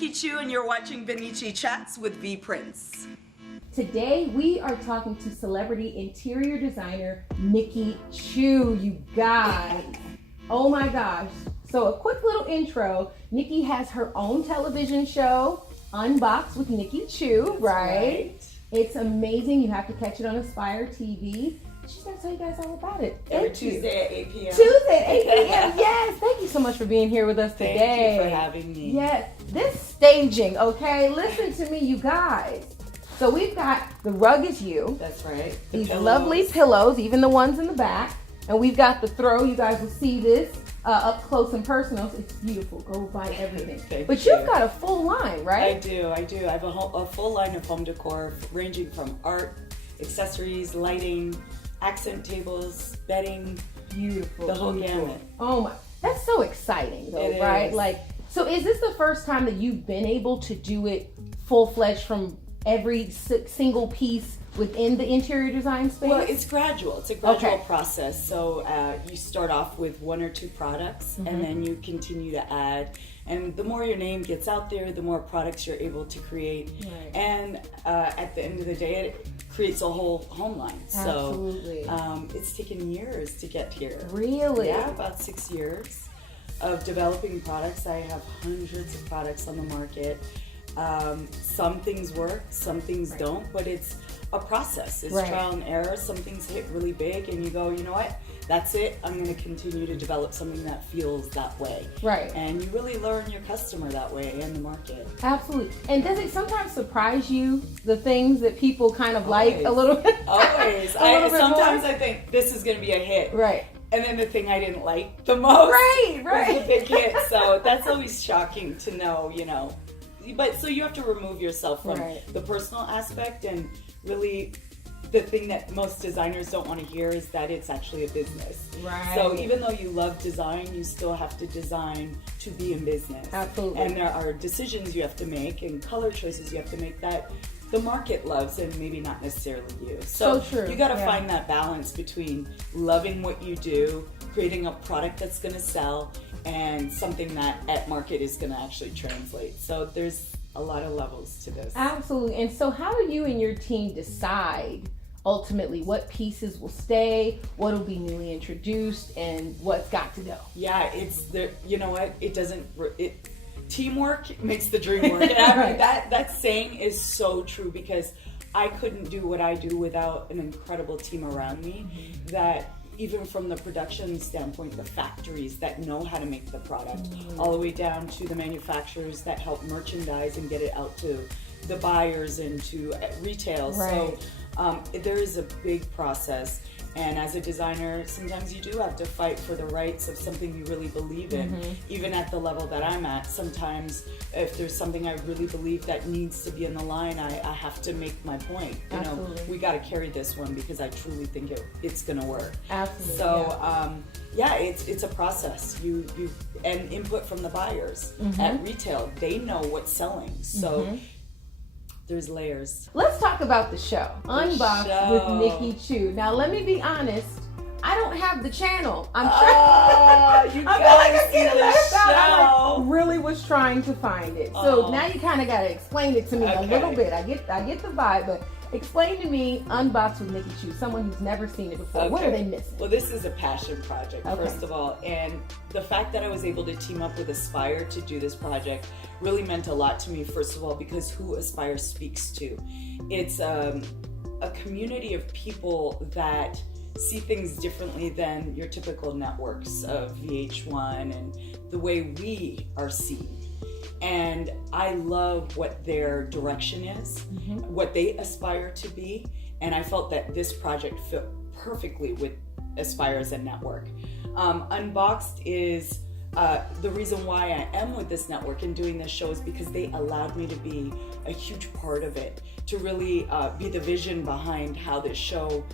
Nikki Chu and you're watching Vanichi Chats with Vee Prince. Today we are talking to celebrity interior designer Nikki Chu, you guys. Oh my gosh. So a quick little intro. Nikki has her own television show, Unboxed with Nikki Chu, right? It's amazing. You have to catch it on Aspire TV. She's going to tell you guys all about it. Every Tuesday at 8 p.m. Tuesday at 8 p.m. Yes. Thank you so much for being here with us today. Thank you for having me. Yes. This staging, okay? Listen to me, you guys. So we've got the rug is you. That's right. These lovely pillows, even the ones in the back. And we've got the throw. You guys will see this up close and personal. It's beautiful. Go buy everything. But you've got a full line, right? I do. I have a full line of home decor ranging from art, accessories, lighting, accent tables, bedding, beautiful, the whole gamut. Oh my, that's so exciting though, right? Like, so is this the first time that you've been able to do it full-fledged from every single piece within the interior design space? Well, it's gradual. It's a gradual process. So you start off with one or two products, and then you continue to add. And the more your name gets out there, the more products you're able to create. Right. And at the end of the day, it creates a whole home line. Absolutely. So it's taken years to get here. Really? Yeah, about 6 years of developing products. I have hundreds of products on the market. Some things work, some things don't, but it's a process. It's trial and error. Some things hit really big and you go, you know what? That's it. I'm going to continue to develop something that feels that way. Right. And you really learn your customer that way and the market. Absolutely. And does it sometimes surprise you, the things that people kind of like a little bit? Always. Sometimes I think this is going to be a hit. Right. And then the thing I didn't like the most was a big hit. So that's always shocking to know, you know. But so you have to remove yourself from the personal aspect, and really the thing that most designers don't want to hear is that it's actually a business. Right. So even though you love design, you still have to design to be in business. Absolutely. And there are decisions you have to make and color choices you have to make that the market loves and maybe not necessarily you. So true. You got to find that balance between loving what you do, creating a product that's going to sell, and something that at market is going to actually translate. So there's a lot of levels to this. Absolutely. And so how do you and your team decide ultimately what pieces will stay, what will be newly introduced, and what's got to go? Yeah, it's the, you know what, teamwork makes the dream work. And I mean, that saying is so true, because I couldn't do what I do without an incredible team around me. That even from the production standpoint, the factories that know how to make the product, all the way down to the manufacturers that help merchandise and get it out to the buyers and to retail. So there is a big process. And as a designer, sometimes you do have to fight for the rights of something you really believe in. Even at the level that I'm at, sometimes if there's something I really believe that needs to be in the line, I have to make my point. You know, we got to carry this one because I truly think it's going to work. Absolutely. So, it's a process. You and input from the buyers at retail. They know what's selling. So. There's layers. Let's talk about the show. Unboxed with Nikki Chu. Now, let me be honest. I don't have the channel. I'm trying. You guys see the show. I really was trying to find it. So now you kind of got to explain it to me a little bit. I get the vibe, but explain to me Unboxed with Nikki Chu, someone who's never seen it before. What are they missing? Well, this is a passion project, first of all. And the fact that I was able to team up with Aspire to do this project really meant a lot to me, first of all, because who Aspire speaks to. It's a community of people that see things differently than your typical networks of VH1 and the way we are seen. And I love what their direction is, what they aspire to be, and I felt that this project fit perfectly with Aspire as a network. Unboxed is the reason why I am with this network and doing this show is because they allowed me to be a huge part of it, to really be the vision behind how this show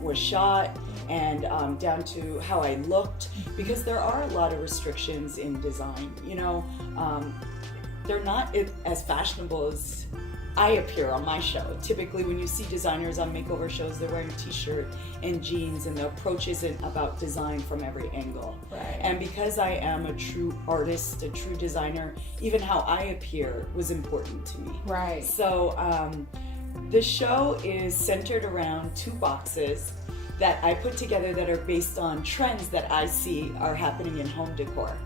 was shot and down to how I looked, because there are a lot of restrictions in design. You know, they're not as fashionable as I appear on my show. Typically when you see designers on makeover shows, they're wearing a t-shirt and jeans, and the approach isn't about design from every angle. Right. And because I am a true artist, a true designer, even how I appear was important to me. Right. So the show is centered around 2 boxes that I put together that are based on trends that I see are happening in home decor.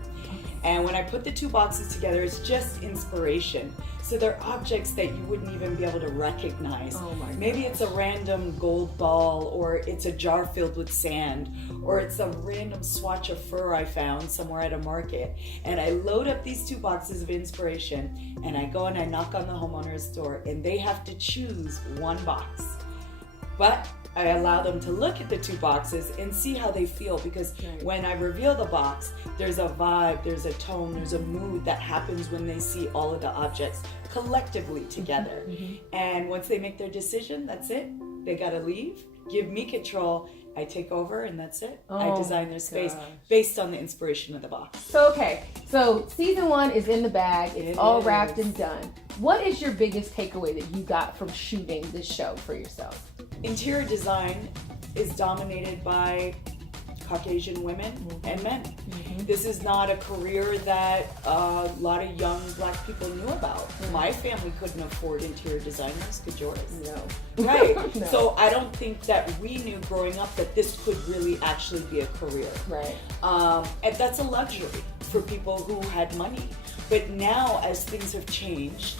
And when I put the 2 boxes together, it's just inspiration. So they're objects that you wouldn't even be able to recognize. Oh my Maybe it's a random gold ball, or it's a jar filled with sand, or it's a random swatch of fur I found somewhere at a market. And I load up these 2 boxes of inspiration, and I go and I knock on the homeowner's door, and they have to choose 1 box. But I allow them to look at the 2 boxes and see how they feel, because when I reveal the box, there's a vibe, there's a tone, there's a mood that happens when they see all of the objects collectively together. And once they make their decision, that's it. They gotta leave, give me control, I take over, and that's it. I design their space based on the inspiration of the box. So, okay, so season 1 is in the bag, it's all wrapped and done. What is your biggest takeaway that you got from shooting this show for yourself? Interior design is dominated by Caucasian women and men. This is not a career that a lot of young Black people knew about. My family couldn't afford interior designers. Could yours? No. Right. No. So I don't think that we knew growing up that this could really actually be a career. Right. And that's a luxury for people who had money. But now, as things have changed,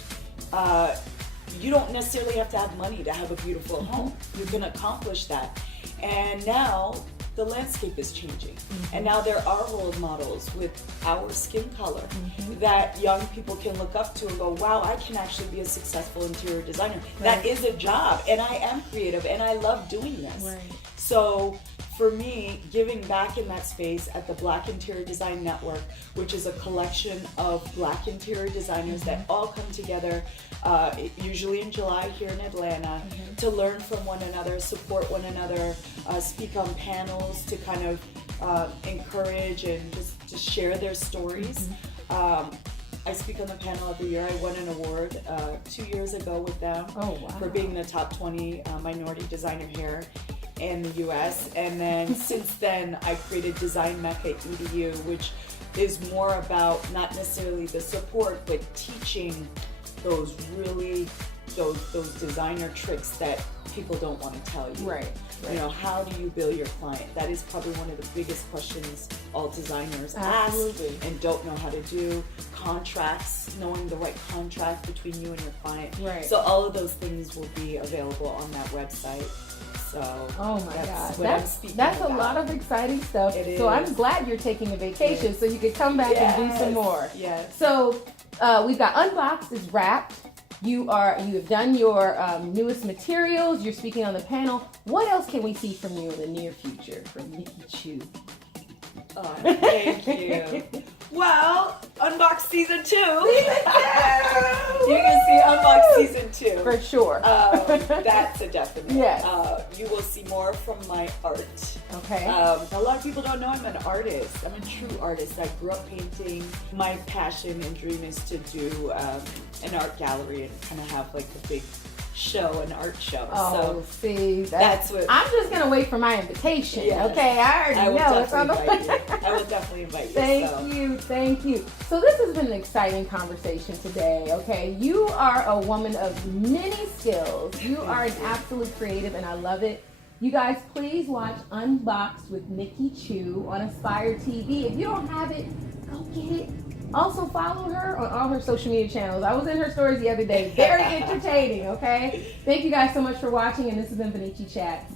you don't necessarily have to have money to have a beautiful home. You can accomplish that. And now the landscape is changing. And now there are role models with our skin color that young people can look up to and go, wow, I can actually be a successful interior designer. That is a job, and I am creative, and I love doing this. So for me, giving back in that space at the Black Interior Design Network, which is a collection of Black interior designers that all come together, usually in July here in Atlanta, to learn from one another, support one another, speak on panels to kind of encourage and just to share their stories. I speak on the panel every year. I won an award 2 years ago with them for being the top 20 minority designer here in the US. And then since then, I created Design Mecca EDU, which is more about not necessarily the support, but teaching those designer tricks that people don't want to tell you. You know, how do you bill your client? That is probably one of the biggest questions all designers ask and don't know how to do. Contracts, knowing the right contract between you and your client. So all of those things will be available on that website. So oh my God, that's a lot of exciting stuff. It is. So I'm glad you're taking a vacation so you can come back and do some more. So we've got Unboxed is wrapped. You have done your newest materials. You're speaking on the panel. What else can we see from you in the near future from Nikki Chu? Oh, thank you. Well, Unboxed season 2. You can see Unboxed season 2 for sure. That's a definite. Yes. You will see more from my art. Okay. A lot of people don't know I'm an artist. I'm a true artist. I grew up painting. My passion and dream is to do an art gallery and kind of have like a big show, an art show. Oh, so see, that's what I'm just gonna wait for my invitation. Okay, I already know it's on the I will definitely invite you. Thank you. So this has been an exciting conversation today. Okay, you are a woman of many skills. You are an absolute creative, and I love it. You guys, please watch Unboxed with Nikki Chu on Aspire TV. If you don't have it, go get it. Also follow her on all her social media channels. I was in her stories the other day. Very entertaining, okay? Thank you guys so much for watching, and this has been Vanichi Chats.